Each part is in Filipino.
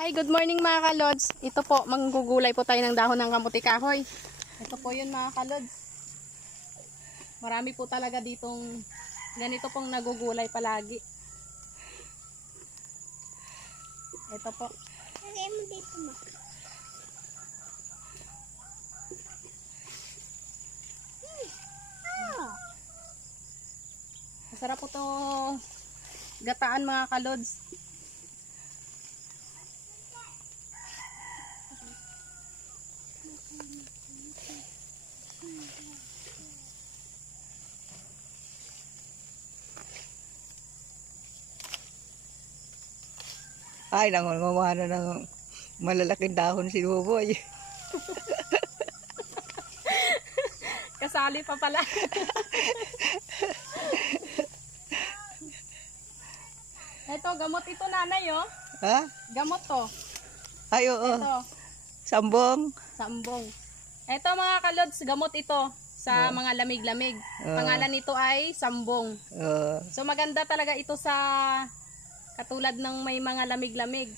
Hi, good morning mga kalods. Ito po, manggugulay po tayo ng dahon ng kamuti kahoy. Ito po yun mga kalods. Marami po talaga ditong ganito pong nagugulay palagi. Ito po. Lagay mo dito mo. Masarap po to gataan mga kalods. Ay, nangunguha na ng malalaking dahon si Buboy. Kasali pa pala. Ito, gamot ito nanay oh. Ha? Gamot to. Ay, oo. Ito, Sambong. sambong. Ito mga kalods, gamot ito sa mga lamig-lamig. Pangalan nito ay sambong. So maganda talaga ito sa katulad ng may mga lamig-lamig.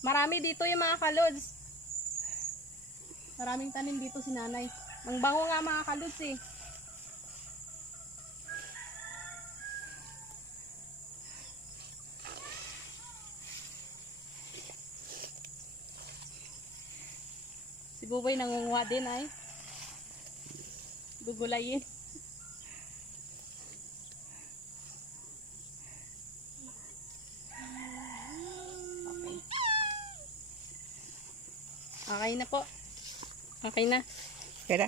Marami dito yung mga kalods. Maraming tanim dito si nanay. Ang bango nga mga kalods eh. Si Buboy nangunguha din ay. Gugulayin. Okay na po. Okay na. Kaya